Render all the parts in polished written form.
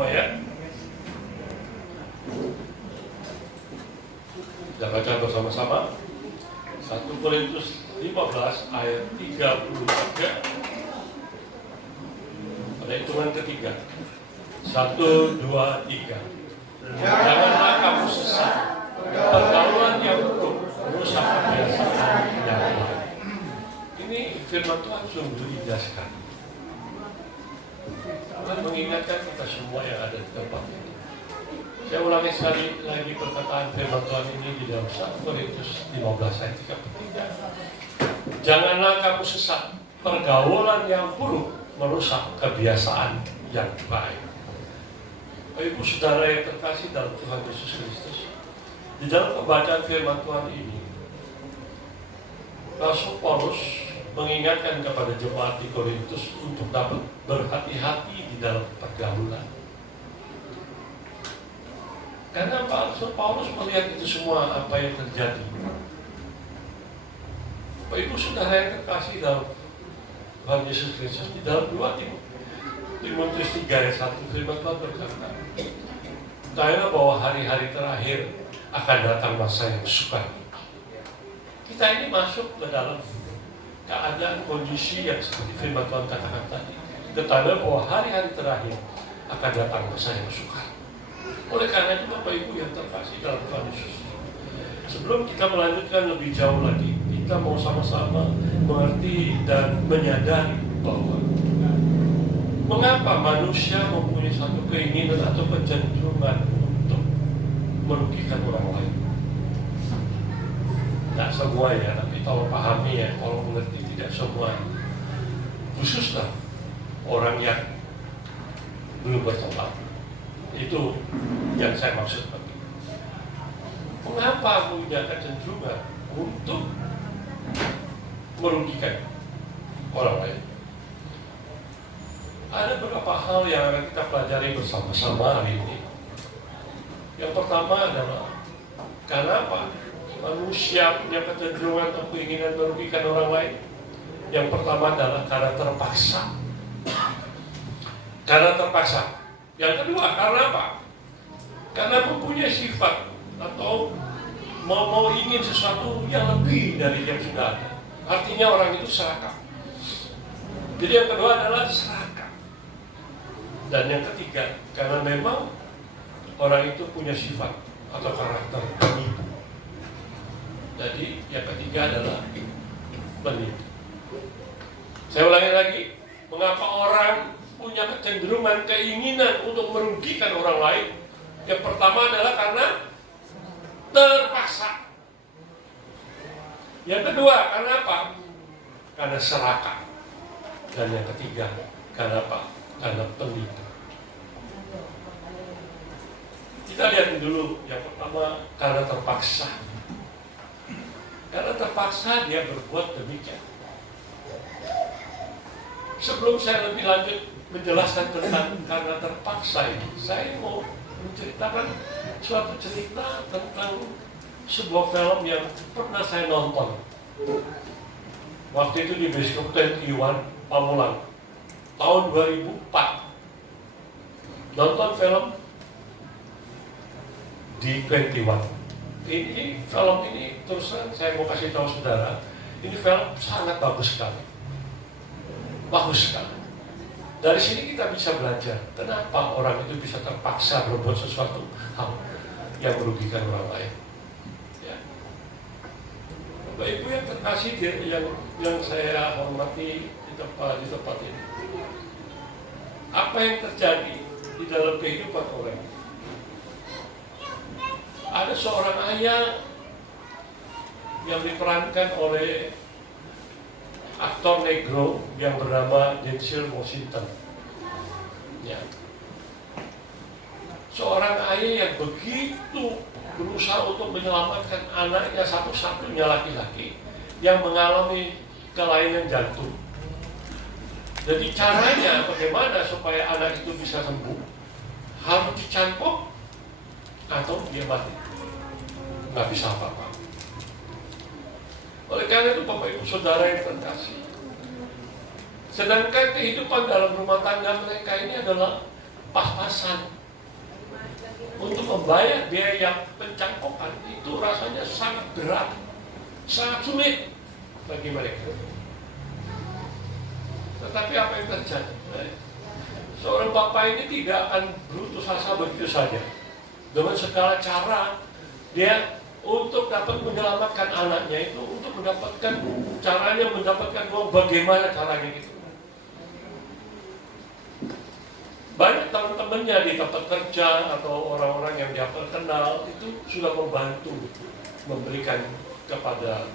semua ya. Kita baca bersama-sama 1 Korintus 15 ayat 33 pada hitungan ketiga. 1, 2, 3. Janganlah kamu sesat, pergaulan yang buruk merusak kebiasaan yang baik. Ini firman Tuhan sungguh indah sekali. Tuhan mengingatkan kita semua yang ada di tempat ini. Saya ulangi sekali lagi perkataan firman Tuhan ini di dalam 1 Korintus 15 ayat 33. Janganlah kamu sesat, pergaulan yang buruk merusak kebiasaan yang baik. Ibu saudara yang terkasih dalam Tuhan Yesus Kristus, di dalam pembacaan firman Tuhan ini, Rasul Paulus mengingatkan kepada jemaat di Korintus untuk dapat berhati-hati di dalam pergaulan. Karena Rasul Paulus melihat itu semua apa yang terjadi. Ibu saudara yang terkasih dalam Tuhan Yesus Kristus, di dalam 2 Timotius 3 ayat 1 firman Tuhan berkata, ketahuilah bahwa hari-hari terakhir akan datang masa yang sukar. Kita ini masuk ke dalam keadaan kondisi yang seperti firman Tuhan katakan tadi. Ketahuilah bahwa hari-hari terakhir akan datang masa yang sukar. Oleh karena itu Bapak Ibu yang terkasih dalam Tuhan Yesus, sebelum kita melanjutkan lebih jauh lagi, kita mau sama-sama mengerti dan menyadari bahwa mengapa manusia mempunyai satu keinginan atau kecenderungan untuk merugikan orang lain. Tidak semua ya, tapi tolong pahami ya, kalau mengerti tidak semua. Khususlah orang yang belum bertobat. Itu yang saya maksud tadi. Mengapa punya kecenderungan untuk merugikan orang lain? Ada beberapa hal yang akan kita pelajari bersama-sama hari ini. Yang pertama adalah kenapa manusia punya kecenderungan atau keinginan merugikan orang lain. Yang pertama adalah karena terpaksa. Karena terpaksa. Yang kedua karena apa? Karena mempunyai sifat atau mau ingin sesuatu yang lebih dari yang sudah ada. Artinya orang itu serakah. Jadi yang kedua adalah serakah. Dan yang ketiga, karena memang orang itu punya sifat atau karakter penipu. Jadi yang ketiga adalah penipu. Saya ulangi lagi, mengapa orang punya kecenderungan, keinginan untuk merugikan orang lain? Yang pertama adalah karena terpaksa. Yang kedua, karena apa? Karena serakah. Dan yang ketiga, karena apa? Karena penipu. Kita lihat dulu yang pertama, karena terpaksa. Karena terpaksa dia berbuat demikian. Sebelum saya lebih lanjut menjelaskan tentang karena terpaksa ini, saya mau menceritakan suatu cerita tentang sebuah film yang pernah saya nonton. Waktu itu di bioskop 21 Pamulang, tahun 2004. Nonton film di 21. Ini film ini terus saya mau kasih tahu saudara, ini film sangat bagus sekali. Bagus sekali. Dari sini kita bisa belajar kenapa orang itu bisa terpaksa berbuat sesuatu hal yang merugikan orang lain. Ya. Bapak Ibu yang terkasih, yang saya hormati di tempat ini. Apa yang terjadi di dalam kehidupan orang? Ada seorang ayah yang diperankan oleh aktor negro yang bernama Denzel Washington. Ya. Seorang ayah yang begitu berusaha untuk menyelamatkan anaknya satu-satunya laki-laki yang mengalami kelainan jantung. Jadi caranya bagaimana supaya anak itu bisa sembuh? Harus dicangkok atau dia mati. Nggak bisa apa-apa. Oleh karena itu Bapak Ibu Saudara yang terkasih, sedangkan kehidupan dalam rumah tangga mereka ini adalah pas-pasan. Untuk membayar biaya pencangkokan itu rasanya sangat berat, sangat sulit bagi mereka. Tetapi apa yang terjadi? Seorang bapak ini tidak akan berutus asa begitu saja. Dengan segala cara dia untuk dapat menyelamatkan anaknya itu, untuk mendapatkan caranya, mendapatkan uang, bagaimana caranya gitu. Banyak teman-temannya di tempat kerja atau orang-orang yang dia kenal itu sudah membantu memberikan kepada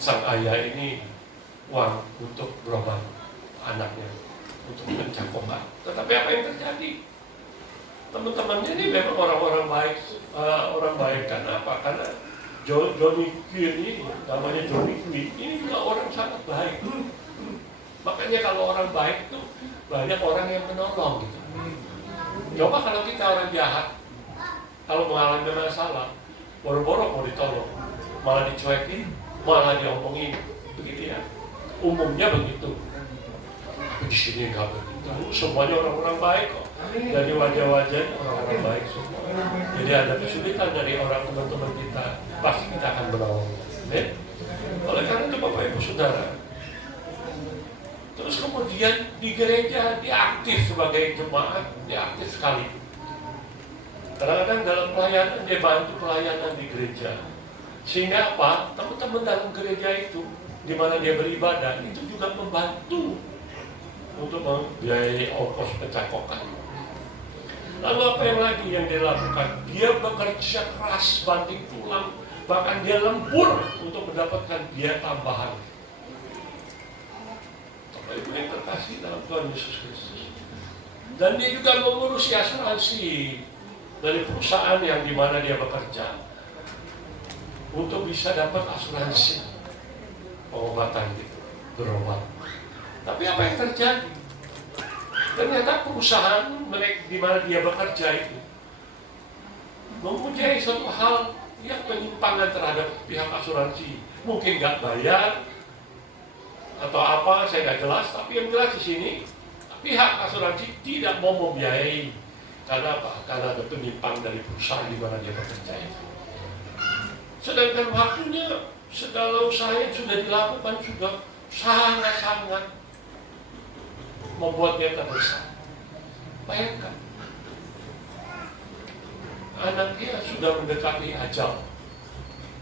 sang ayah ini uang untuk berobat anaknya, untuk mencangkokan. Tetapi apa yang terjadi? Teman-temannya ini memang orang-orang baik, orang baik. Karena apa? Karena Johnny Quinn ini, namanya Johnny Quinn, ini juga orang sangat baik. Makanya kalau orang baik itu banyak orang yang menolong gitu. Coba kalau kita orang jahat, kalau mengalami masalah, boro-boro mau ditolong, malah dicuekin, malah diomongin, begitu ya. Umumnya begitu. Di sini nggak begitu. Semuanya orang-orang baik kok. Dari wajah-wajah orang-orang baik semua. Jadi ada kesulitan dari orang teman-teman kita, pasti kita akan menolong. Oleh karena itu Bapak Ibu Saudara, terus kemudian di gereja dia aktif sebagai jemaat, dia aktif sekali. Kadang-kadang dalam pelayanan dia bantu pelayanan di gereja. Sehingga apa? Teman-teman dalam gereja itu, di mana dia beribadah, itu juga membantu untuk membiayai ongkos pencangkokan. Lalu apa yang lagi yang dia lakukan? Dia bekerja keras banting tulang, bahkan dia lembur untuk mendapatkan biaya tambahan. Bapak Ibu yang terkasih dalam Tuhan Yesus Kristus. Dan dia juga mengurusi asuransi dari perusahaan yang di mana dia bekerja untuk bisa dapat asuransi pengobatan gitu, berobat. Tapi apa yang terjadi? Ternyata perusahaan mereka di mana dia bekerja itu mempunyai suatu hal yang penyimpangan terhadap pihak asuransi. Mungkin nggak bayar atau apa, saya nggak jelas. Tapi yang jelas di sini pihak asuransi tidak mau membiayai. Karena apa? Karena ada penyimpang dari perusahaan di mana dia bekerja itu. Sedangkan waktunya segala usaha yang sudah dilakukan sudah sangat-sangat membuat dia terdesak. Bayangkan, anaknya sudah mendekati ajal,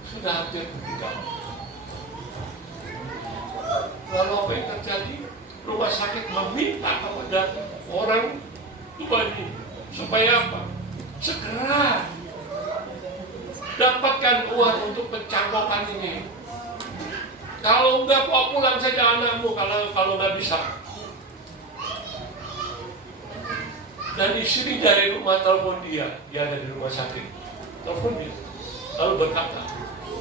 sudah hampir meninggal. Lalu apa yang terjadi? Rumah sakit meminta kepada orang tua ini supaya apa? Segera dapatkan uang untuk pencangkokan ini. Kalau enggak, bawa pulang saja anakmu kalau nggak bisa. Dan istri dari rumah telepon dia ada di rumah sakit, telepon dia, lalu berkata,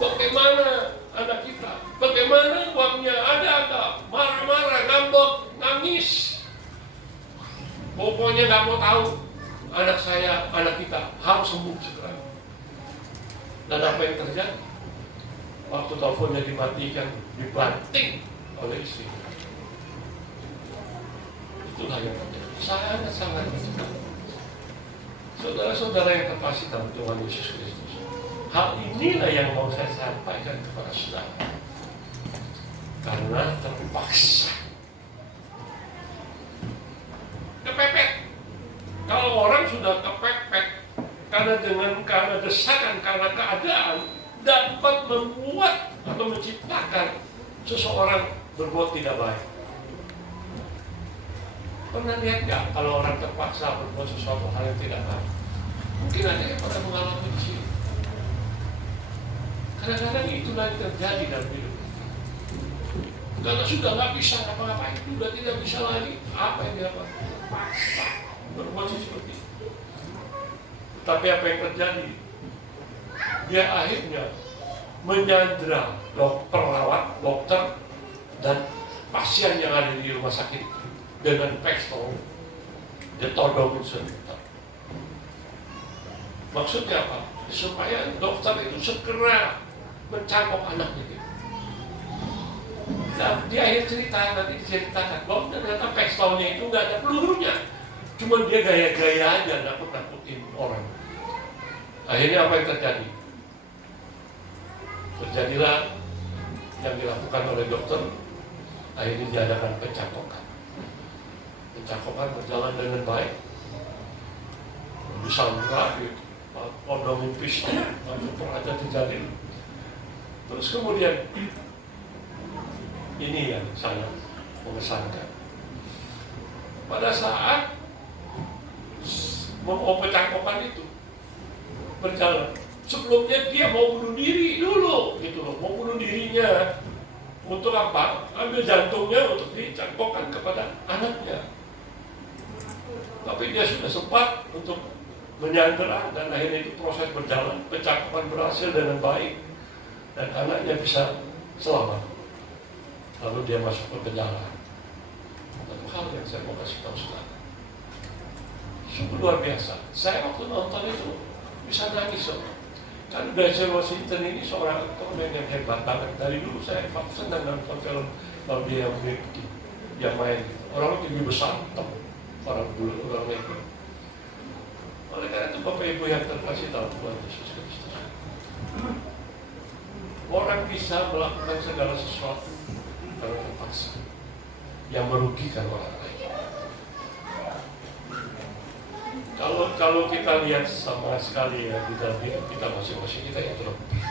bagaimana anak kita? Bagaimana uangnya? Ada? Marah-marah, ngambek, nangis. Pokoknya nggak mau tahu. Anak saya, anak kita harus sembuh segera. Dan apa yang terjadi? Waktu teleponnya dimatikan, dibanting oleh istri. Itulah yang terjadi. Sangat-sangat besar. Saudara-saudara yang terkasih dalam Tuhan Yesus Kristus, hal inilah yang mau saya sampaikan kepada saudara. Karena terpaksa, kepepet. Kalau orang sudah kepepet karena desakan, karena keadaan, dapat membuat atau menciptakan seseorang berbuat tidak baik. Pernah lihat nggak kalau orang terpaksa berbuat sesuatu hal yang tidak baik? Mungkin ada yang pernah mengalami di sini. Kadang-kadang itulah yang terjadi dalam hidup. Karena sudah nggak bisa ngapa-ngapain, sudah tidak bisa lagi. Apa yang dia lakukan? Terpaksa berbuat seperti itu. Tapi apa yang terjadi? Dia akhirnya menyandra perawat, dokter, dan pasien yang ada di rumah sakit dengan pistol, dia todongin senjata. Maksudnya apa? Supaya dokter itu segera mencangkok anaknya. Nah, di akhir cerita nanti diceritakan bahwa ternyata pistolnya itu nggak ada pelurunya, Cuma dia gaya-gaya aja, nakut-nakutin orang. Akhirnya apa yang terjadi? Terjadilah yang dilakukan oleh dokter. Akhirnya diadakan pencakokan. Pencakokan berjalan dengan baik. Disandra, odongin pistol, langsung aja terjadi. Terus kemudian ini yang sangat mengesankan. Pada saat mau pencakokan itu berjalan, sebelumnya dia mau bunuh diri dulu, gitu loh, mau bunuh dirinya. Untuk apa? Ambil jantungnya untuk dicangkokkan kepada anaknya. Tapi dia sudah sempat untuk menyandera dan akhirnya itu proses berjalan, pencakokan berhasil dengan baik dan anaknya bisa selamat. Lalu dia masuk ke penjara. Satu hal yang saya mau kasih tahu sekarang, sungguh luar biasa. Saya waktu nonton itu bisa nangis loh. Kan Denzel Washington ini seorang aktor yang hebat banget. Dari dulu saya senang nonton film kalau dia yang main. Orang tinggi besar, orang dulu orang itu. Oleh karena itu Bapak Ibu yang terkasih dalam Tuhan Yesus Kristus, orang bisa melakukan segala sesuatu karena terpaksa yang merugikan orang lain. Kalau kita lihat sama sekali ya di dalam hidup kita masing-masing, kita yang terlebih.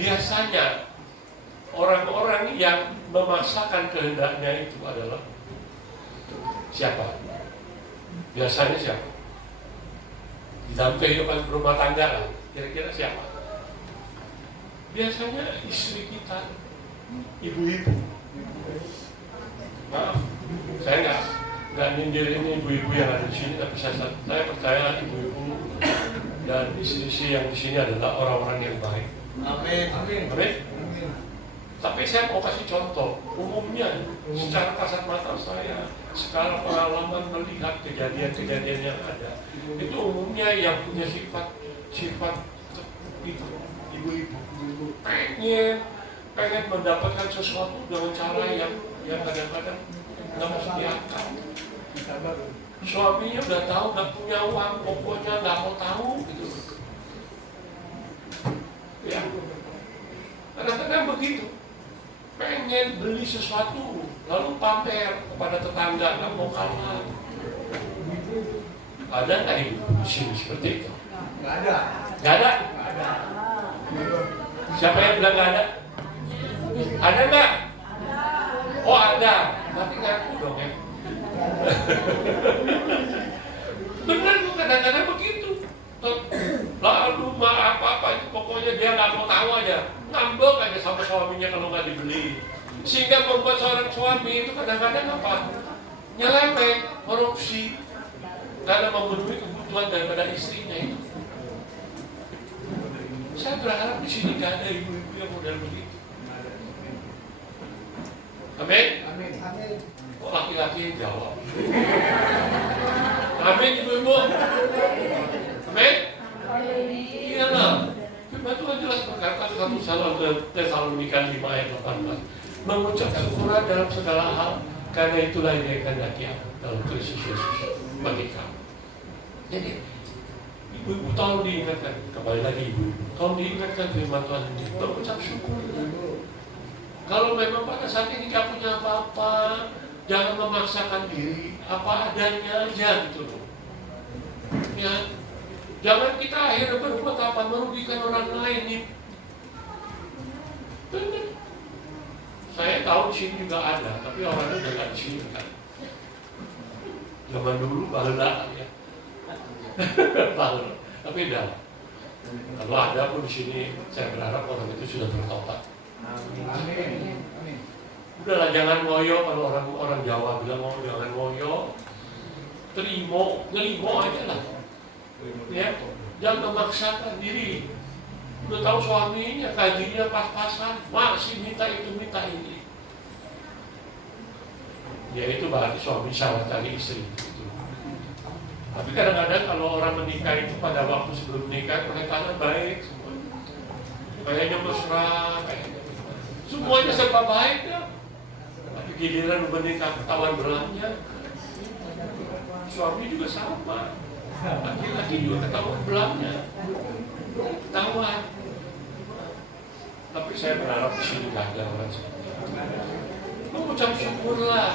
Biasanya orang-orang yang memaksakan kehendaknya itu adalah siapa? Biasanya siapa? Di dalam kehidupan berumah tangga lah, kira-kira siapa? Biasanya istri kita, ibu-ibu. Maaf, saya nggak nyindirin ibu-ibu yang ada di sini, tapi saya percaya ibu-ibu dan istri-istri yang di sini adalah orang-orang yang baik. Amin. Amin. Tapi saya mau kasih contoh, umumnya secara kasat mata saya, sekarang pengalaman melihat kejadian-kejadian yang ada, itu umumnya yang punya sifat itu ibu-ibu pengen mendapatkan sesuatu dengan cara yang kadang-kadang nggak masuk di akal. Suaminya udah tahu nggak punya uang, pokoknya nggak mau tahu gitu. Ya, kadang-kadang begitu. Pengen beli sesuatu lalu pamer kepada tetangga, nggak mau kalah. Ada nggak ibu di sini seperti itu? Nggak ada. Nggak ada. Siapa yang bilang nggak ada? Ada nggak? Oh ada. Berarti ngaku dong ya. Benar, kadang-kadang begitu. Lalu apa-apa itu pokoknya dia nggak mau tahu aja, ngambek aja sama suaminya kalau nggak dibeli, sehingga membuat seorang suami itu kadang-kadang apa? Nyeleweng, korupsi, karena memenuhi kebutuhan daripada istrinya itu. Saya berharap di sini nggak ada ibu-ibu yang model begitu. Amin. Amin. Kok laki-laki yang jawab? Amin ibu-ibu. Amin. Iya lah. Firman Tuhan jelas berkata 1 Tesalonika 5 ayat 18, mengucap syukuran dalam segala hal, karena itulah yang dikehendaki dalam Kristus Yesus bagi kamu. Jadi ibu-ibu tolong diingatkan, kembali lagi ibu-ibu, tolong diingatkan firman Tuhan ini, mengucap syukur. Kalau memang pada saat ini gak punya apa-apa, jangan memaksakan diri, apa adanya aja gitu loh. Ya, jangan kita akhirnya berbuat apa, merugikan orang lain nih. Benar. Saya tahu di sini juga ada, tapi orangnya udah gak di sini kan. Zaman dulu baheula ya. Baheula, tapi dah. Kalau ada pun di sini, saya berharap orang itu sudah bertobat. Amin. Udahlah, jangan ngoyo. Kalau orang Jawa bilang jangan ngoyo, ngelimo aja lah. Ya, jangan memaksakan diri. Udah tahu suaminya gajinya pas-pasan, masih minta itu minta ini. Ya itu berarti suami salah cari istri. Tapi kadang-kadang kalau orang menikah itu pada waktu sebelum menikah mereka baik semua. Kayaknya mesra, kayaknya semuanya serba baik ya. Tapi giliran menikah ketahuan belanja. Suami juga sama, laki-laki juga ketahuan belanja, ketahuan. Tapi saya berharap di sini nggak ada orang seperti itu. Mengucap syukurlah.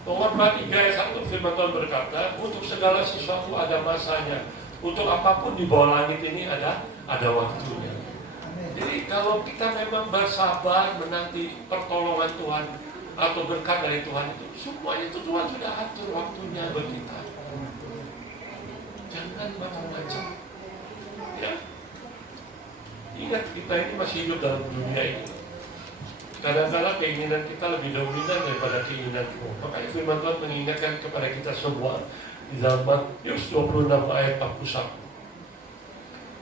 Menghormati gaya satu firman Tuhan berkata, untuk segala sesuatu ada masanya. Untuk apapun di bawah langit ini ada waktunya. Jadi kalau kita memang bersabar menanti pertolongan Tuhan atau berkat dari Tuhan itu, semuanya itu Tuhan sudah atur waktunya bagi kita. Jangan macam-macam. Ya. Ingat kita ini masih hidup dalam dunia ini. Kadang-kadang keinginan kita lebih dominan daripada keinginan Tuhan. Makanya firman Tuhan mengingatkan kepada kita semua di dalam Matius 26 ayat 41.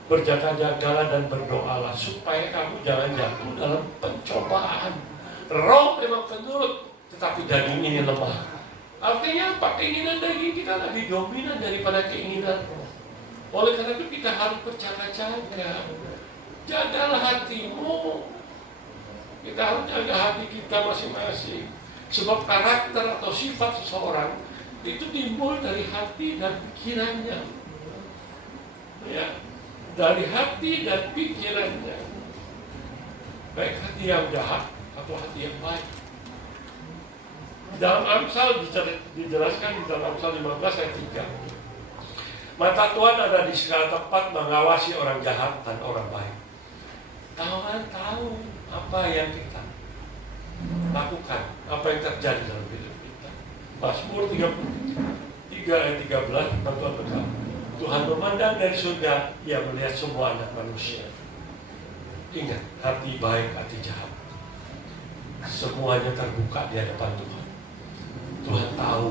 Berjaga-jagalah dan berdoalah supaya kamu jangan jatuh dalam pencobaan. Roh memang penurut, tetapi daging ini lemah. Artinya apa? Keinginan daging kita lebih dominan daripada keinginan roh. Oleh karena itu kita harus berjaga-jaga. Jagalah hatimu. Kita harus jaga hati kita masing-masing. Sebab karakter atau sifat seseorang itu timbul dari hati dan pikirannya. Ya, dari hati dan pikirannya. Baik hati yang jahat atau hati yang baik. Dalam Amsal dijelaskan di dalam Amsal 15 ayat 3. Mata Tuhan ada di segala tempat mengawasi orang jahat dan orang baik. Tuhan tahu apa yang kita lakukan, apa yang terjadi dalam hidup kita. Mazmur 33 ayat 13, Tuhan berkata, Tuhan memandang dari surga, Ia melihat semua anak manusia. Ingat, hati baik, hati jahat, semuanya terbuka di hadapan Tuhan. Tuhan tahu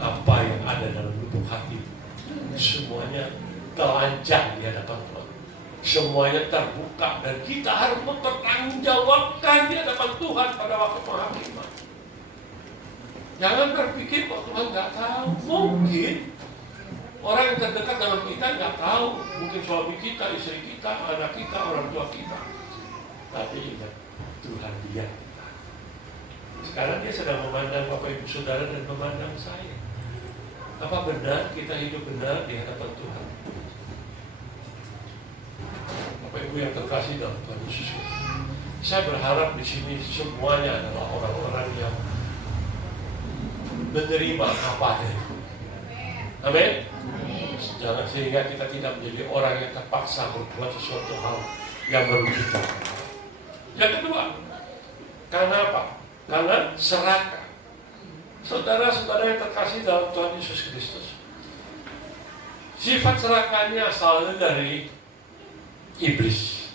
apa yang ada dalam lubuk hati. Semuanya telanjang di hadapan Tuhan. Semuanya terbuka dan kita harus mempertanggungjawabkan di hadapan Tuhan pada waktu penghakiman. Jangan berpikir kok Tuhan nggak tahu. Mungkin orang yang terdekat dengan kita nggak tahu. Mungkin suami kita, istri kita, anak kita, orang tua kita. Tapi ingat, Tuhan lihat kita. Sekarang Dia sedang memandang Bapak Ibu Saudara dan memandang saya. Apa benar kita hidup benar di hadapan Tuhan? Bapak Ibu yang terkasih dalam Tuhan Yesus, saya berharap di sini semuanya adalah orang-orang yang menerima apa adanya. Amin. Jangan sehingga kita tidak menjadi orang yang terpaksa berbuat sesuatu hal yang merugikan. Yang kedua, karena apa? Karena serakah. Saudara-saudara yang terkasih dalam Tuhan Yesus Kristus, sifat serakahnya asalnya dari iblis.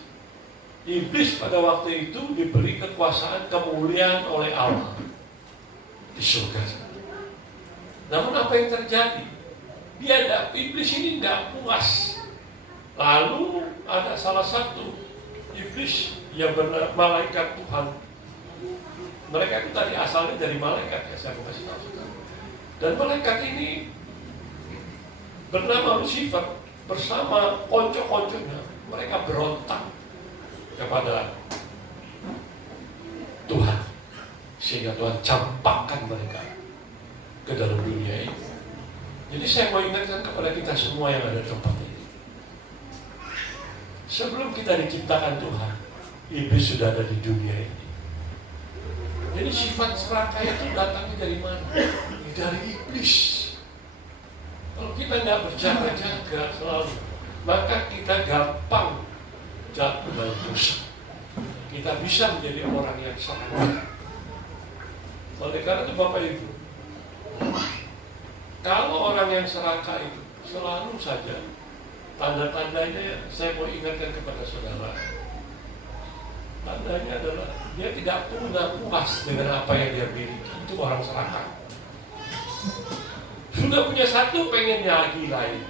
Iblis pada waktu itu diberi kekuasaan kemuliaan oleh Allah di surga. Namun apa yang terjadi? Iblis ini tidak puas. Lalu ada salah satu iblis yang bernama malaikat Tuhan. Mereka itu tadi asalnya dari malaikat, ya saya mau kasih tahu saudara. Dan malaikat ini bernama Lucifer bersama konco-konconya. Mereka berontak kepada Tuhan, sehingga Tuhan campakkan mereka ke dalam dunia ini. Jadi saya mau ingatkan kepada kita semua yang ada di tempat ini, sebelum kita diciptakan Tuhan, iblis sudah ada di dunia ini. Jadi sifat serakah itu datangnya dari mana? Dari iblis. Kalau kita nggak berjaga-jaga selalu, maka kita gampang jatuh dalam dosa. Kita bisa menjadi orang yang salah. Oleh karena itu Bapak Ibu, kalau orang yang serakah itu selalu saja tanda-tandanya, saya mau ingatkan kepada saudara, tandanya adalah dia tidak pernah puas dengan apa yang dia miliki. Itu orang serakah. Sudah punya satu, pengennya lagi lain.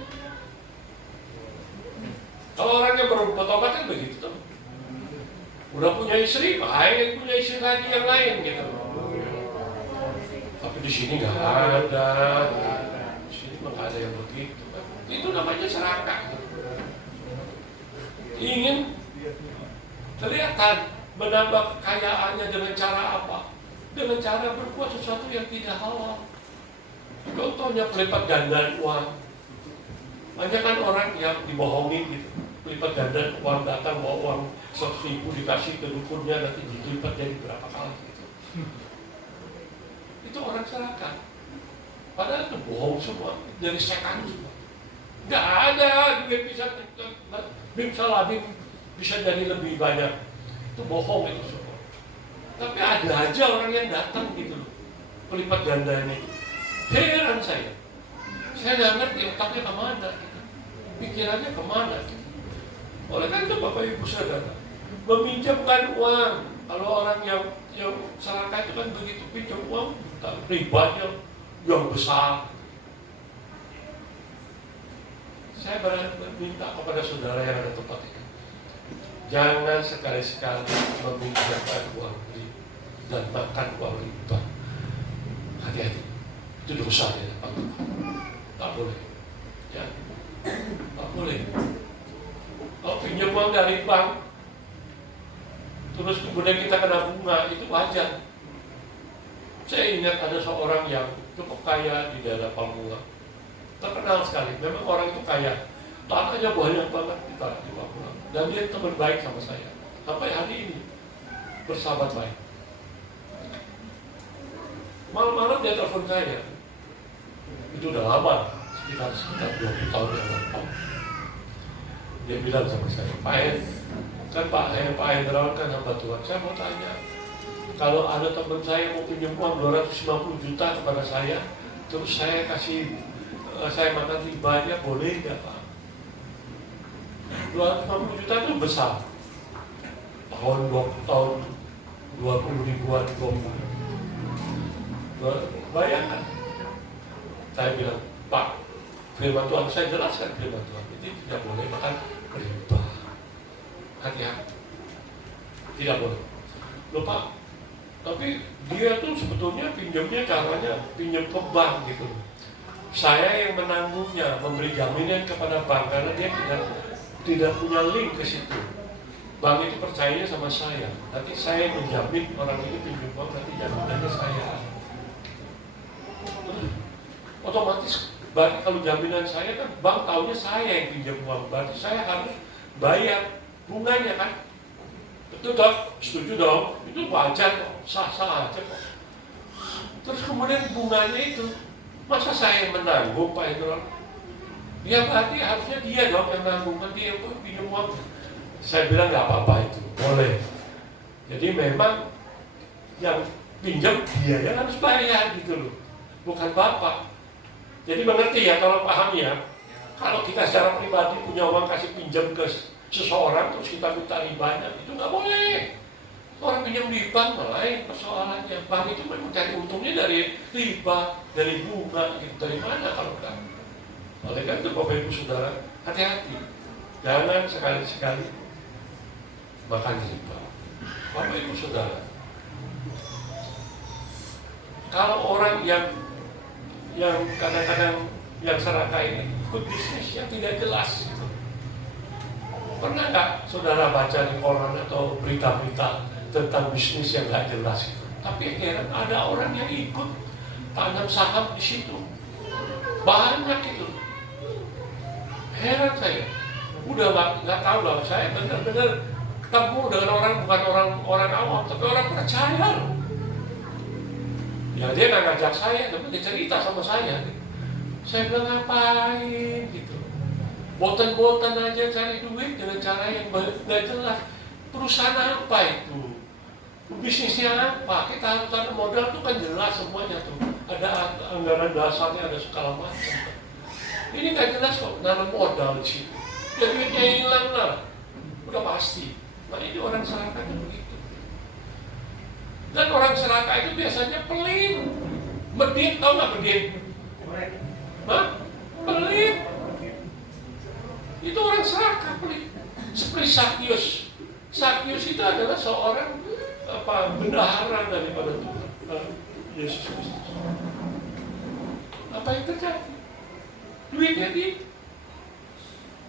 Kalau orang yang baru bertobat kan begitu tuh. Udah punya istri, pengen punya istri lagi yang lain gitu. Tapi di sini nggak ada. Di sini nggak ada yang begitu. Itu namanya serakah. Ingin kelihatan menambah kekayaannya dengan cara apa? Dengan cara berbuat sesuatu yang tidak halal. Contohnya pelipat gandaan uang. Banyak kan orang yang dibohongin gitu. Pelipat gandaan uang, datang bawa uang 100.000 dikasih ke dukunnya, nanti dilipat jadi berapa kali gitu. Itu orang serakah. Padahal itu bohong semua, dari setan semua. Nggak ada duit bisa jadi lebih banyak. Itu bohong itu semua. Tapi ada aja orang yang datang gitu loh, pelipat gandanya itu. Heran saya nggak ngerti otaknya kemana gitu. Pikirannya kemana gitu. Oleh karena itu Bapak Ibu Saudara, meminjamkan uang, kalau orang yang serakah itu kan begitu pinjam uang, ribanya yang besar. Saya minta kepada saudara yang ada tempat ini, jangan sekali-sekali meminjamkan uang riba dan makan uang riba. Hati-hati, itu dosa ya Pak. Tak boleh, ya, tak boleh. Kalau pinjam uang dari bank, terus kemudian kita kena bunga, itu wajar. Saya ingat ada seorang yang cukup kaya di daerah Papua, terkenal sekali. Memang orang itu kaya, tanahnya banyak banget di Papua. Dan dia teman baik sama saya. Sampai hari ini bersahabat baik. Malam-malam dia telepon saya. Itu udah lama, sekitar 20 tahun yang lalu. Dia bilang sama saya, Pak Hendrawan kan hamba Tuhan. Saya mau tanya, kalau ada teman saya mau pinjam uang 250 juta kepada saya, terus saya makan ribanya, boleh nggak Pak? 250 juta itu besar. Tahun 20 ribuan, 20. Bayangkan. Saya bilang, Pak, firman Tuhan, saya jelaskan firman Tuhan, itu tidak boleh makan riba. Hati-hati. Tidak boleh. Loh Pak, tapi dia tuh sebetulnya pinjamnya caranya pinjam ke bank gitu. Saya yang menanggungnya, memberi jaminan kepada bank karena dia tidak punya link ke situ. Bank itu percaya sama saya. Nanti saya menjamin orang ini pinjam uang, nanti jaminannya saya. Otomatis kalau jaminan saya kan bank taunya saya yang pinjam uang, berarti saya harus bayar bunganya kan. Betul dong? Setuju dong? Itu wajar kok, sah-sah aja kok. Terus kemudian bunganya itu, masa saya yang menanggung Pak Hendro? Ya berarti harusnya dia dong yang menanggung, kan dia yang pinjam uang. Saya bilang nggak apa-apa itu, boleh. Jadi memang yang pinjam dia yang harus bayar gitu loh, bukan Bapak. Jadi mengerti ya, kalau paham ya. Kalau kita secara pribadi punya uang kasih pinjam ke seseorang terus kita minta ribanya, itu nggak boleh. Orang pinjam di bank lain persoalannya. Bank itu memang cari untungnya dari riba, dari bunga, gitu. Dari mana kalau enggak? Oleh karena itu Bapak Ibu Saudara, hati-hati. Jangan sekali-sekali makan riba. Bapak Ibu Saudara, kalau orang yang kadang-kadang yang serakah ini ikut bisnis yang tidak jelas gitu. Pernah nggak saudara baca di koran atau berita-berita tentang bisnis yang nggak jelas gitu? Tapi heran ada orang yang ikut tanam saham di situ, banyak itu. Heran saya, udah nggak tahu lah. Saya benar-benar ketemu dengan orang, bukan orang awam, tapi orang percaya loh. Ya dia nggak ngajak saya, tapi dia cerita sama saya. Saya bilang ngapain gitu. Botan-botan aja cari duit dengan cara yang nggak jelas. Perusahaan apa itu? Bisnisnya apa? Kita harus ada modal tuh kan jelas semuanya tuh. Ada anggaran dasarnya, ada segala macam. Ini nggak jelas kok, nanam modal di situ. Ya duitnya hilang lah, udah pasti. Nah ini orang serakah itu begitu. Dan orang serakah itu biasanya pelit. Medit, tau nggak medit? Hah? Pelit. Itu orang serakah, pelit. Seperti Sakyus. Sakyus itu adalah seorang bendahara daripada Tuhan, Yesus Kristus. Apa yang terjadi? Duitnya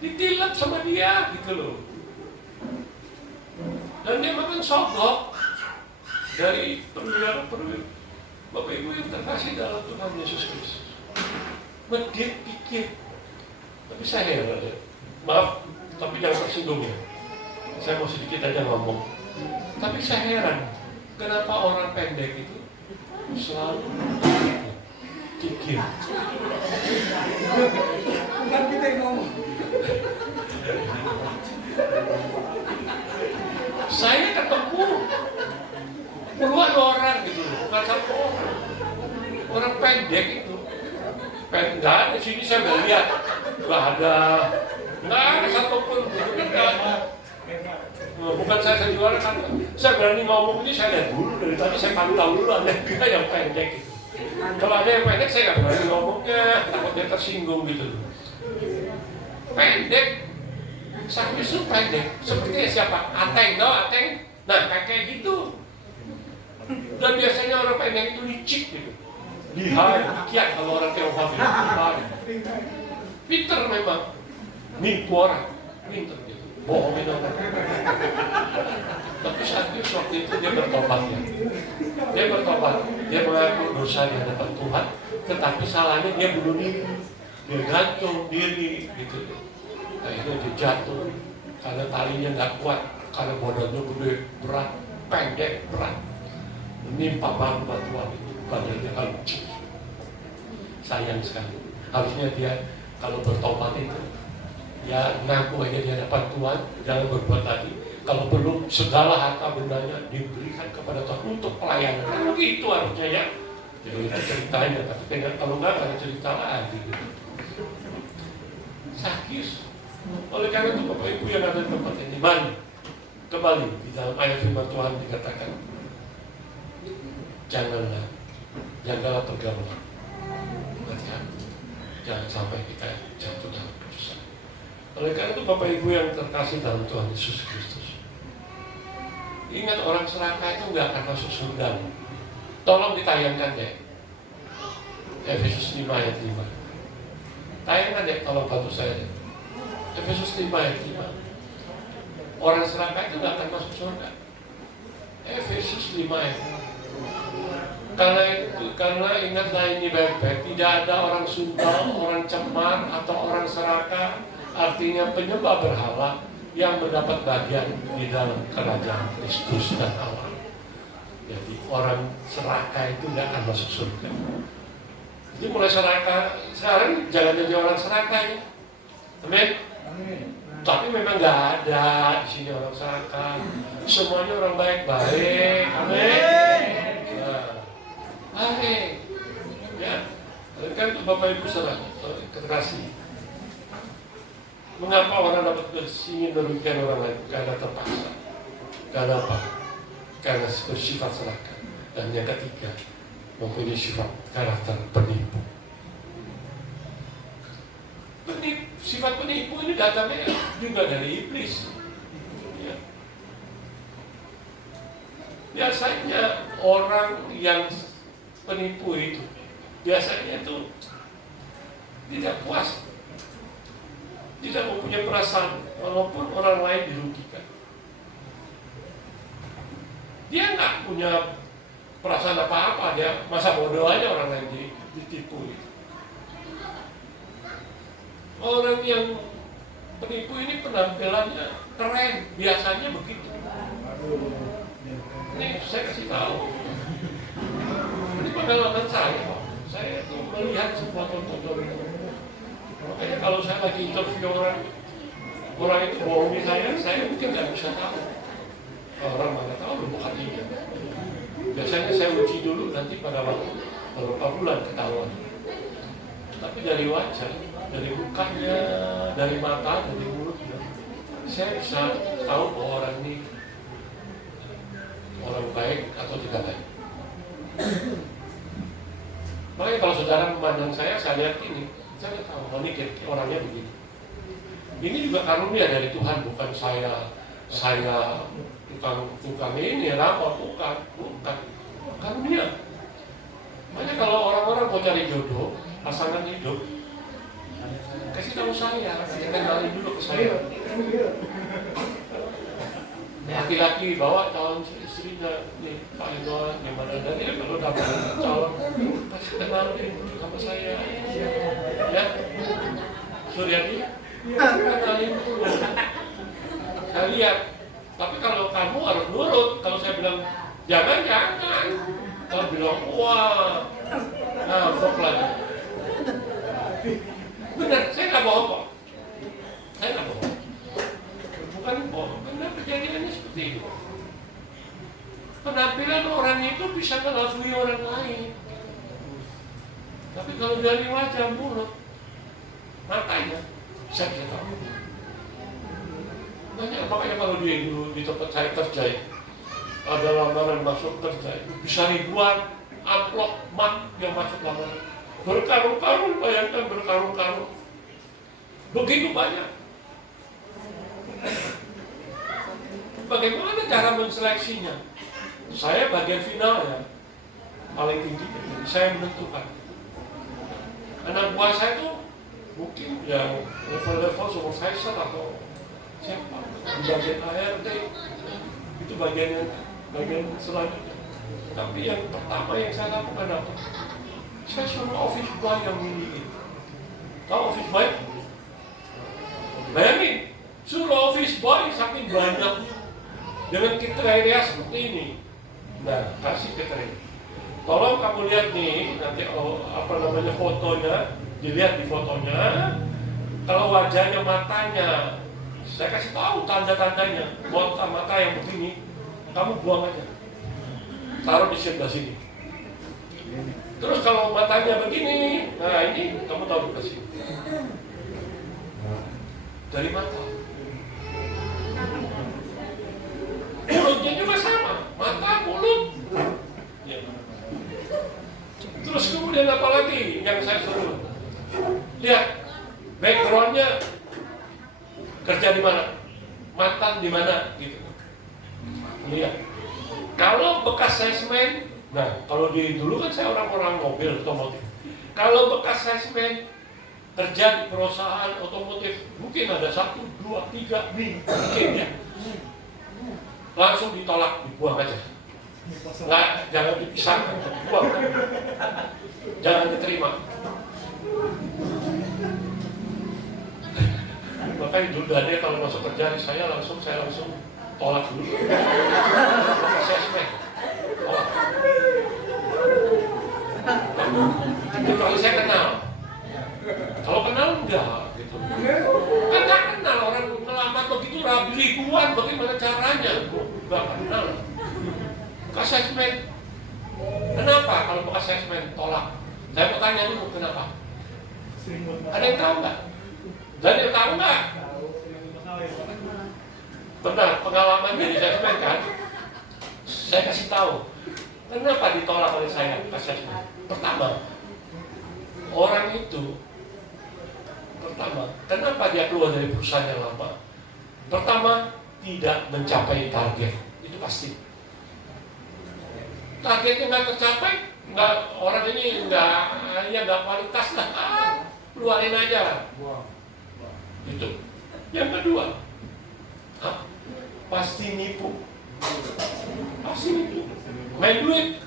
ditilap sama dia, gitu loh. Dan dia makan sogok dari perwira-perwira Bapak Ibu yang terkasih dalam Tuhan Yesus Kristus. Dia pikir, tapi saya heran ya. Maaf, tapi jangan tersinggung ya. Saya mau sedikit aja ngomong. Tapi saya heran, kenapa orang pendek itu selalu pikir. Bukan kita yang ngomong. Saya ketemu puluhan orang gitu, bukan satu orang. Orang pendek itu. Nggak ada, sini saya nggak lihat. Nggak ada satupun. Nggak ada. Bukan saya juara kan. Saya berani ngomong ini, saya lihat dulu. Dari tadi saya pantau dulu, ada juga yang pendek gitu. Kalau ada yang pendek, saya nggak berani ngomongnya. Takut dia tersinggung gitu. Pendek. Saya justru pendek. Seperti siapa? Ateng, tau Ateng? Nah, kayak gitu. Dan biasanya orang pendek itu licik gitu. Kiat kalau orang Tionghoa bilang. Pinter memang. Nipu orang. Pinter gitu. Bohongin orang. Tapi saat itu waktu itu dia bertobat ya. Dia bertobat. Dia mengaku dosa di hadapan Tuhan. Tetapi salahnya dia bunuh diri. Dia gantung diri gitu. Akhirnya dia jatuh. Karena talinya nggak kuat. Karena badannya gede, berat, pendek, berat. Menimpa batuan itu. Badannya hancur. Sayang sekali. Harusnya dia kalau bertobat itu ya ngaku aja di hadapan Tuhan, jangan berbuat lagi. Kalau perlu segala harta bendanya diberikan kepada Tuhan untuk pelayanan. Kan begitu harusnya ya. Jadi itu ceritanya, tapi kalau nggak ada cerita lagi. Sakis. Oleh karena itu Bapak Ibu yang ada di tempat ini, mari kembali di dalam ayat firman Tuhan dikatakan, jagalah pergaulan. Hati-hati, jangan sampai kita jatuh dalam dosa. Oleh karena itu Bapak Ibu yang terkasih dalam Tuhan Yesus Kristus, ingat orang serakah itu nggak akan masuk surga. Tolong ditayangkan deh Efesus 5 ayat 5. Tayangkan deh, tolong bantu saya deh. Efesus 5 ayat 5. Orang serakah itu nggak akan masuk surga. Efesus 5 ayat 5. Karena ingatlah ini baik-baik, tidak ada orang sundal, orang cemar, atau orang serakah, artinya penyembah berhala, yang mendapat bagian di dalam kerajaan Kristus dan Allah. Jadi orang serakah itu tidak akan masuk surga. Jadi mulai serakah, sekarang jangan jadi orang serakah ya. Amin. Tapi memang nggak ada di sini orang serakah. Semuanya orang baik-baik. Amin. Amin. Ya, kan Bapak Ibu saudara terkasih. Mengapa orang dapat ingin merugikan orang lain? Karena terpaksa. Karena apa? Karena bersifat serakah. Dan yang ketiga, mempunyai sifat karakter penipu. Sifat penipu ini datangnya juga dari iblis. Ya. Biasanya orang yang penipu itu biasanya itu tidak puas, tidak mempunyai perasaan walaupun orang lain dirugikan. Dia nggak punya perasaan apa-apa, dia masa bodoh aja orang lain ditipu itu. Orang yang penipu ini penampilannya keren, biasanya begitu. Ini saya kasih tahu. Ini pengalaman saya, Pak. Saya itu melihat sebuah tontonan itu. Makanya kalau saya lagi interview orang itu bohongi saya mungkin nggak bisa tahu. Orang mana tahu bukan dia. Biasanya saya uji dulu, nanti pada waktu beberapa bulan ketahuan. Tapi dari wajah, dari mukanya, dari mata, dari mulutnya, saya bisa tahu bahwa orang ini orang baik atau tidak baik. Makanya kalau saudara memandang saya lihat ini, saya tahu, ini orangnya begini. Ini juga karunia dari Tuhan, bukan saya tukang ini, rapor, bukan. Karunia. Makanya kalau orang-orang mau cari jodoh, pasangan hidup, kasih tahu saya, kenalin dulu ke saya. laki-laki bawa calon istrinya, nih Pak Eno gimana, dan ini kalau dapat calon kasih kenalin dulu sama saya, ya Suryadi, kenalin dulu, saya lihat. Tapi kalau kamu harus nurut, kalau saya bilang jangan, kalau bilang wah, nah sok lagi. Benar, saya nggak bohong kok, saya nggak bohong. Bukan bohong, benar kejadiannya seperti itu. Penampilan orang itu bisa menghasut orang lain. Tapi kalau dari wajah, mulut, matanya, saya bisa tahu. Banyak, makanya kalau di tempat saya kerja, ada lamaran masuk kerja, bisa ribuan amplop mak yang masuk lamaran. Berkarung-karung, bayangkan berkarung-karung. Begitu banyak. Bagaimana cara menseleksinya? Saya bagian final ya, paling tinggi. Jadi saya menentukan. Anak buah saya itu mungkin yang level-level supervisor atau siapa di bagian ARD itu bagian selanjutnya. Tapi yang pertama yang saya lakukan apa? Saya suruh office boy yang milih. Tahu office boy? Bayangin, suruh office boy saking banyak dengan kriteria seperti ini. Nah, kasih kriteria. Tolong kamu lihat nih, nanti fotonya, dilihat di fotonya. Kalau wajahnya, matanya, saya kasih tahu tanda-tandanya. Mata yang begini, kamu buang aja, taruh di sebelah sini. Terus kalau matanya begini, nah ini kamu taruh di sini. Dari mata. Mulutnya juga sama, mata, mulut. Ya. Terus kemudian apa lagi yang saya suruh? Lihat, backgroundnya kerja di mana, mantan di mana, gitu. Lihat. Kalau bekas salesman, nah kalau dulu kan saya orang-orang mobil otomotif. Kalau bekas salesman kerja di perusahaan otomotif, mungkin ada 1, 2, 3, mungkin ya. Langsung ditolak, dibuang aja. Nggak, jangan dipisahkan, dibuang. Jangan diterima. Makanya dulu dia kalau masuk kerja saya langsung tolak dulu. Assessment, tolak. Kecuali saya kenal. Kalau kenal enggak, gitu. Kan nggak kenal orang melamar begitu ribuan, bagaimana caranya? Nggak kenal. Assessment. Kenapa kalau assessment tolak? Saya mau tanya dulu kenapa? Ada yang tahu nggak? Dan yang tahu nggak? Benar, pengalaman jadi assessment kan? Saya kasih tahu. Kenapa ditolak oleh saya assessment? Pertama, orang itu kenapa dia keluar dari perusahaan yang lama? Pertama, tidak mencapai target. Itu pasti. Targetnya nggak tercapai, orang ini nggak kualitas lah, keluarin aja. Itu. Yang kedua, pasti nipu, main duit,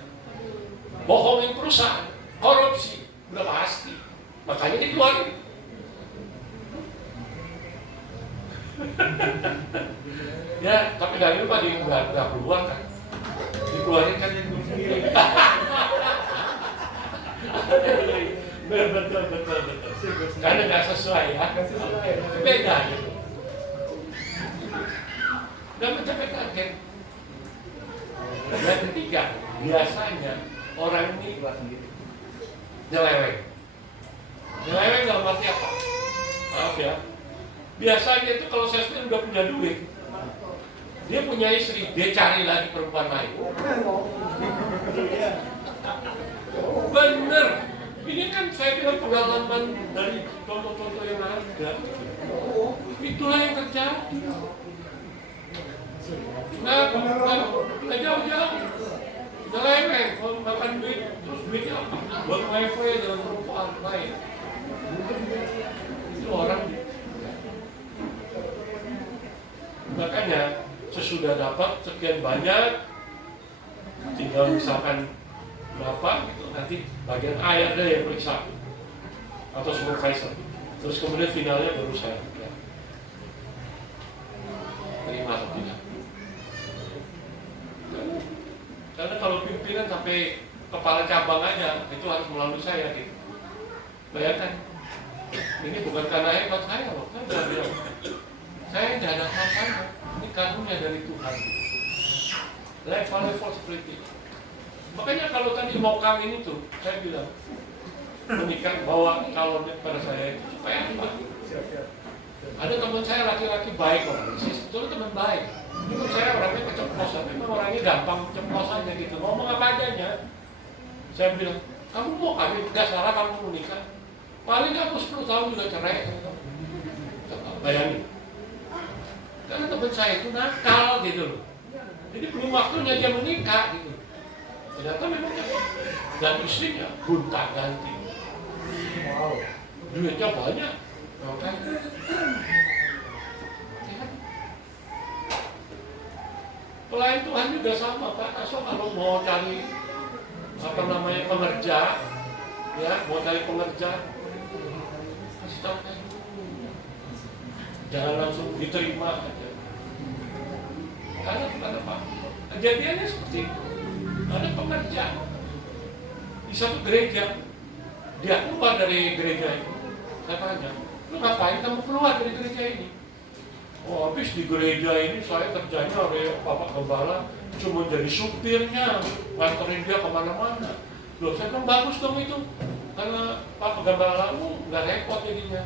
bohongin perusahaan, korupsi, udah pasti. Makanya dikeluarin. Ya, tapi dari rumah dia nggak keluar kan? Dikeluarin kan yang betul. Karena nggak sesuai ya. Beda gitu. Dan mencapai target. Yang ketiga, biasanya orang ini nyeleweng. Nyeleweng dalam arti apa? Maaf ya. Biasanya itu kalau salesman udah punya duit, dia punya istri, dia cari lagi perempuan lain. Bener. Ini kan saya bilang pengalaman dari contoh-contoh yang ada. Itulah yang terjadi. Nggak jauh-jauh. Nyeleweng, kalau makan duit, terus duitnya apa? Buat wifi dengan perempuan lain. Itu orang. Makanya sesudah dapat sekian banyak, tinggal misalkan berapa gitu, nanti bagian A ada yang periksa atau supervisor, terus kemudian finalnya baru saya ya. Terima atau tidak. Karena kalau pimpinan sampai kepala cabang aja itu harus melalui saya gitu. Bayangkan, ini bukan karena hebat saya loh, saya udah bilang, saya tidak ada apa-apa, ini karunia dari Tuhan. Level-level seperti itu. Makanya kalau tadi mau kawin itu, saya bilang menikah bawa calon pada saya itu supaya apa? Ada teman saya laki-laki baik orang, saya sebetulnya teman baik. Cuma saya orangnya keceplosan, memang orangnya gampang ceplosan aja gitu. Ngomong apa adanya. Saya bilang, kamu mau kawin, gak salah kamu mau nikah. Paling kamu 10 tahun juga cerai. Bayangin. Karena teman saya itu nakal gitu loh. Jadi belum waktunya dia menikah gitu. Ternyata memang dan istrinya gonta-ganti. Wow, duitnya banyak. Okay. Pelayan Tuhan juga sama Pak. Asal kalau mau cari apa namanya pengerja, ya mau cari pengerja, kasih tahu saya dulu. Jangan langsung diterima aja. Karena ada Pak. Kejadiannya seperti itu. Ada pengerja di satu gereja, dia keluar dari gereja itu. Saya tanya, lu ngapain kamu keluar dari gereja ini? Oh, habis di gereja ini saya kerjanya oleh Bapak Gembala cuma jadi supirnya, nganterin dia kemana-mana. Loh, saya bilang bagus dong itu, karena Pak Gembalamu nggak repot jadinya.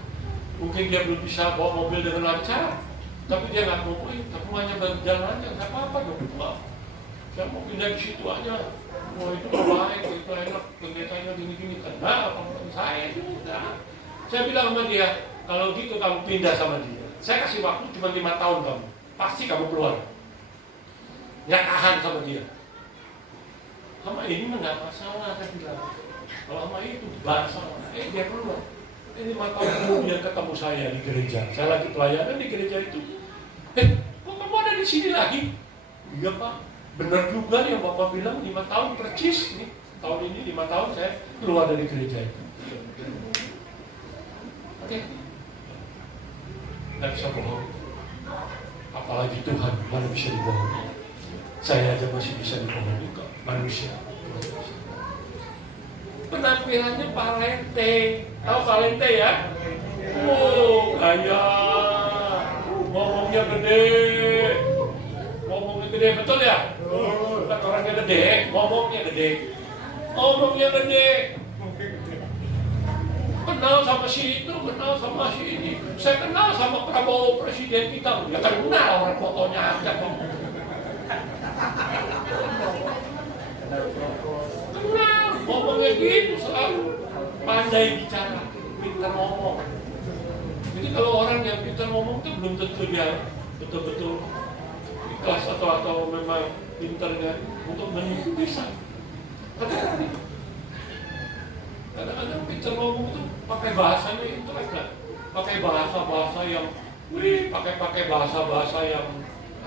Mungkin dia belum bisa bawa mobil dengan lancar, tapi dia nggak mau tapi hanya berjalan aja, nggak apa-apa dong. Saya mau pindah di situ aja. Oh itu baik, itu enak, pendetanya gini-gini. Karena apa saya juga. Saya bilang sama dia, kalau gitu kamu pindah sama dia. Saya kasih waktu cuma 5 tahun kamu. Pasti kamu keluar. Nggak tahan sama dia. Sama ini nggak masalah, saya bilang. Kalau sama itu masalah. Dia keluar. Ini 5 tahun kemudian ketemu saya di gereja. Saya lagi pelayanan di gereja itu. Kok kamu ada di sini lagi? Iya Pak. Benar juga nih yang Bapak bilang 5 tahun percis nih. Tahun ini 5 tahun saya keluar dari gereja itu. Oke. Nggak bisa bohong. Apalagi Tuhan, mana bisa dibohongi. Saya aja masih bisa dibohongi kok, manusia. Penampilannya Parente. Tahu Parente ya? Oh, gaya. Ngomongnya gede. Ngomongnya gede, betul ya? Bukan orangnya gede, ngomongnya gede. Ngomongnya gede. Kenal sama si itu, kenal sama si ini. Saya kenal sama Prabowo presiden kita. Ya kenal orang fotonya aja. Kenal, ngomongnya gitu selalu. Pandai bicara, pintar ngomong. Jadi kalau orang yang pintar ngomong itu belum tentu dia betul-betul ikhlas atau memang pintarnya untuk menipu bisa. Kadang-kadang pintar ngomong itu pakai bahasanya intelek, pakai bahasa-bahasa yang, pakai bahasa-bahasa yang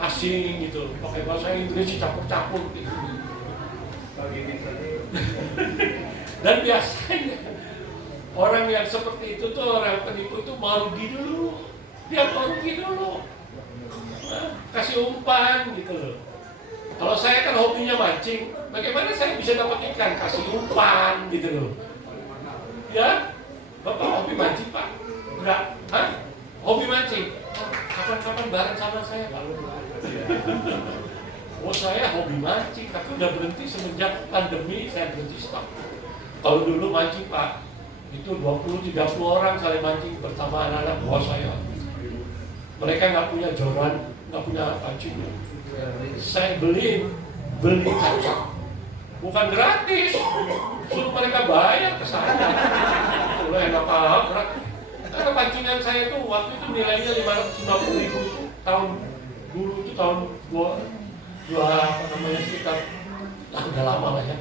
asing gitu, pakai bahasa Inggris campur-campur gitu. Dan biasanya orang yang seperti itu tuh, orang penipu itu mau rugi dulu, dia mau rugi dulu, kasih umpan gitu loh. Kalau saya kan hobinya mancing, bagaimana saya bisa dapat ikan? Kasih umpan gitu loh. Ya, Bapak hobi mancing Pak? Enggak, hobi mancing. Kapan-kapan bareng sama saya Pak? Oh saya hobi mancing, tapi udah berhenti semenjak pandemi saya berhenti stop. Kalau dulu mancing Pak, itu 20-30 orang saling mancing bersama anak-anak buah saya. Mereka nggak punya joran, nggak punya pancing. Saya beli kaca. Bukan gratis, suruh mereka bayar ke sana. Udah enak banget. Karena pancingan saya itu waktu itu nilainya 550.000 tahun dulu itu tahun apa namanya sekitar udah lama lah ya.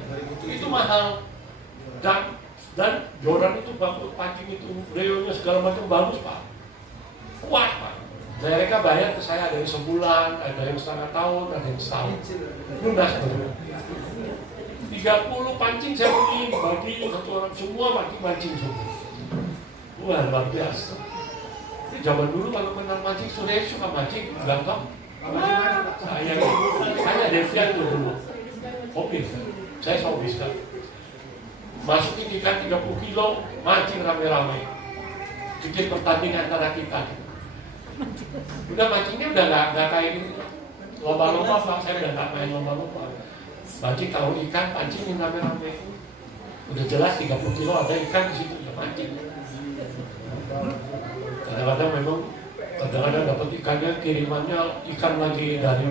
Itu mahal dan joran itu bagus, pancing itu reelnya segala macam bagus Pak, kuat Pak. Mereka bayar ke saya ada yang sebulan, ada yang setengah tahun, ada yang setahun. Lunas betul. 30 pancing saya beli, bagi satu orang semua mancing semua. Wah, luar biasa. Ini zaman dulu kalau kenal mancing, saya suka mancing, gampang. Saya Devian tuh dulu. Hobi, saya hobi sekali. Masukin ikan 30 kilo, mancing rame-rame. Bikin pertandingan antara kita. Udah mancingnya udah nggak kayak ini. Lomba-lomba, saya udah nggak main lomba-lomba. Mancing tahu ikan, pancingin rame-rame. Udah jelas 30 kilo ada ikan di situ, ya mancing. Kadang-kadang memang dapat ikannya, kirimannya ikan lagi dari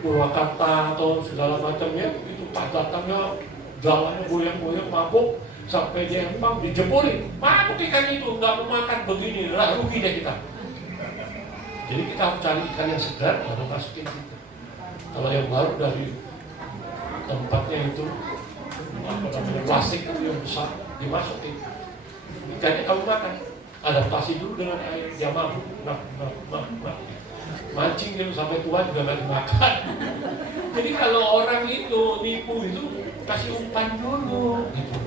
Purwakarta atau segala macamnya, itu tak datangnya jalannya goyang-goyang mabuk sampai dia empang dijemurin, mabuk ikan itu nggak mau makan begini, lah rugi deh kita. Jadi kita harus cari ikan yang segar baru masukin kita. Kalau yang baru dari tempatnya itu plastik itu yang besar dimasukin, ikannya kamu makan. Adaptasi dulu dengan air, dia mabuk, mancing gitu sampai tua juga nggak dimakan. Jadi kalau orang itu nipu itu kasih umpan dulu, gitu.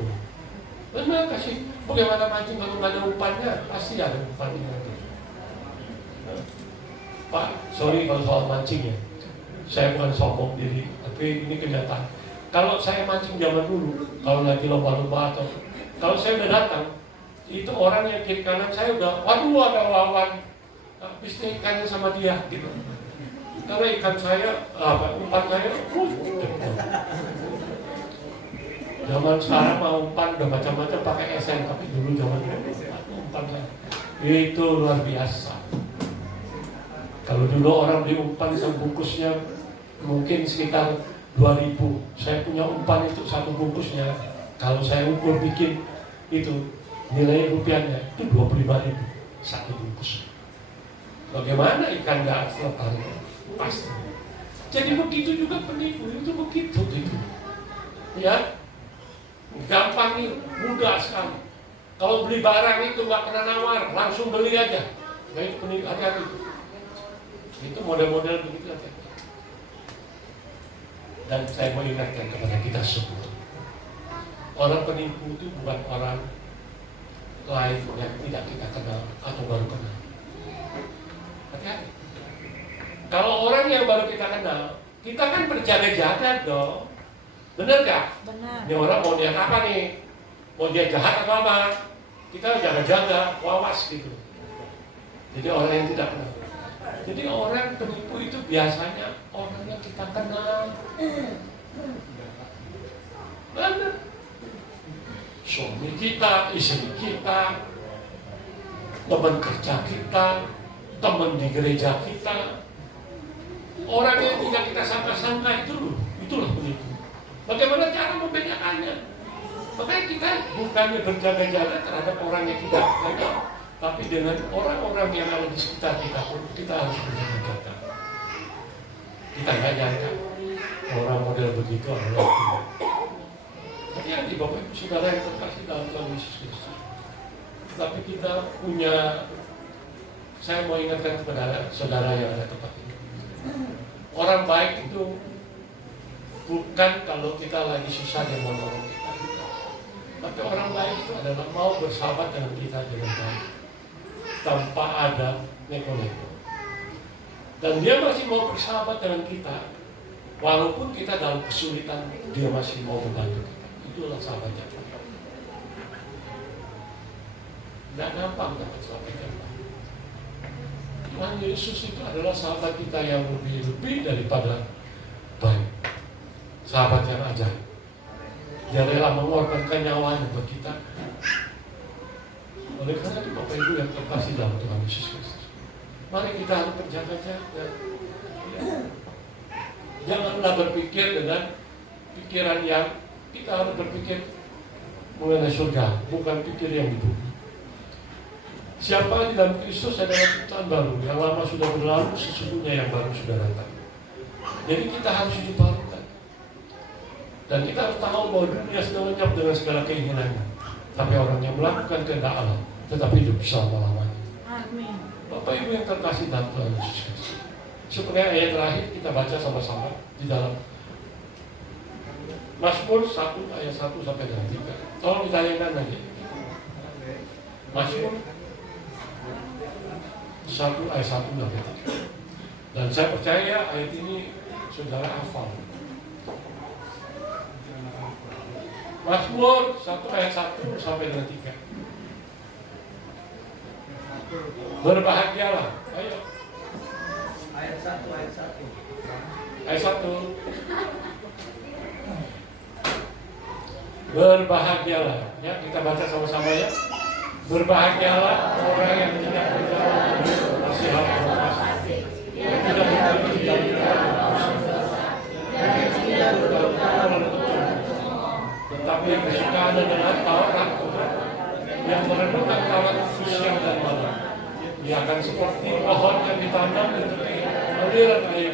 Benar kasih. Bagaimana mancing kalau nggak ada umpannya? Pasti ada umpannya. Pak, sorry kalau soal mancing ya. Saya bukan sombong diri, tapi ini kenyataan. Kalau saya mancing zaman dulu, kalau lagi lomba-lomba atau kalau saya udah datang, itu orang yang kiri kanan saya udah, waduh ada lawan, habisnya ikannya sama dia gitu. Karena ikan saya, umpan saya, zaman sekarang mau umpan udah macam-macam pakai SN, tapi dulu zaman umpan saya itu luar biasa. Kalau dulu orang beli umpan sebungkusnya mungkin sekitar 2.000, saya punya umpan itu satu bungkusnya. Kalau saya ukur bikin itu nilai rupiahnya itu 25.000 satu bungkus. Bagaimana ikan nggak tertarik? Pasti. Jadi begitu juga penipu itu begitu gitu. Ya, gampang nih, mudah sekali. Kalau beli barang itu nggak kena nawar, langsung beli aja. Nah itu penipu, hati-hati itu. Itu model-model begitu hati-hati. Dan saya mau ingatkan kepada kita semua, orang penipu itu bukan orang lain yang tidak kita kenal atau baru kenal. Hati-hati. Kalau orang yang baru kita kenal, kita kan berjaga-jaga dong. Benar gak? Benar. Ini orang mau dia apa nih? Mau dia jahat atau apa? Kita jaga-jaga, wawas gitu. Jadi orang yang tidak kenal. Jadi orang penipu itu biasanya orang yang kita kenal. Benar. Suami kita, istri kita, teman kerja kita, teman di gereja kita, orang yang tidak kita sangka-sangka itulah penipu. Bagaimana cara membedakannya? Makanya kita bukannya berjaga-jaga terhadap orang yang tidak kenal, tapi dengan orang-orang yang ada di sekitar kita pun kita harus berjaga-jaga. Kita nggak nyangka orang model begitu adalah penipu. Hati-hati Bapak Ibu Saudara yang terkasih dalam Tuhan Yesus Kristus. Tapi kita punya, saya mau ingatkan kepada saudara yang ada tempat ini. Orang baik itu bukan kalau kita lagi susah dia mau nolong kita. Tapi orang baik itu adalah mau bersahabat dengan kita dengan baik, tanpa ada neko-neko. Dan dia masih mau bersahabat dengan kita, walaupun kita dalam kesulitan, dia masih mau membantu kita. Itulah sahabatnya. Tidak gampang dapat sahabat yang baik. Tuhan Yesus itu adalah sahabat kita yang lebih daripada baik. Sahabat yang ajaib. Dia rela mengorbankan nyawanya buat kita. Oleh karena itu Bapak Ibu yang terkasih dalam Tuhan Yesus Kristus, mari kita harus berjaga-jaga. Janganlah berpikir dengan pikiran yang kita harus berpikir mengenai surga, bukan pikir yang di bumi. Siapa di dalam Kristus adalah ciptaan baru, yang lama sudah berlalu, sesungguhnya yang baru sudah datang. Jadi kita harus hidup baru kan. Dan kita harus tahu bahwa dunia sedang lenyap dengan segala keinginannya. Tapi orang yang melakukan kehendak Allah tetap hidup selama-lamanya. Amin. Bapak Ibu yang terkasih dalam Tuhan Yesus Kristus. Seperti ayat terakhir kita baca sama-sama di dalam Mazmur 1 ayat 1 sampai dengan 3. Tolong ditayangkan lagi. Mazmur 1 ayat 1 sampai 3. Dan saya percaya ayat ini saudara hafal. Mazmur 1 ayat 1 sampai dengan 3. Berbahagialah. Ayo. Ayat 1. Ayat 1. Berbahagialah. Ya, kita baca sama-sama ya. Berbahagialah orang yang tidak berjalan menurut nasihat orang fasik, yang tidak berjalan tidak berjalan tetapi yang kesukaan adalah Taurat Tuhan, yang merenungkan Taurat itu siang dan malam. Dia akan seperti pohon yang ditanam di tepi aliran air,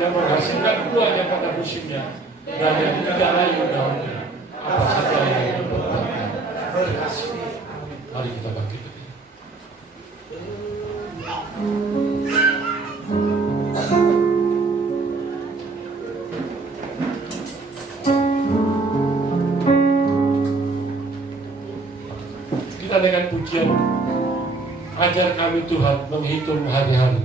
yang menghasilkan buahnya pada musimnya, dan yang tidak layu daunnya. Apa saja yang berbuatnya berhasil. Mari kita bangkit. Kita dengan pujian, ajar kami Tuhan menghitung hari-hari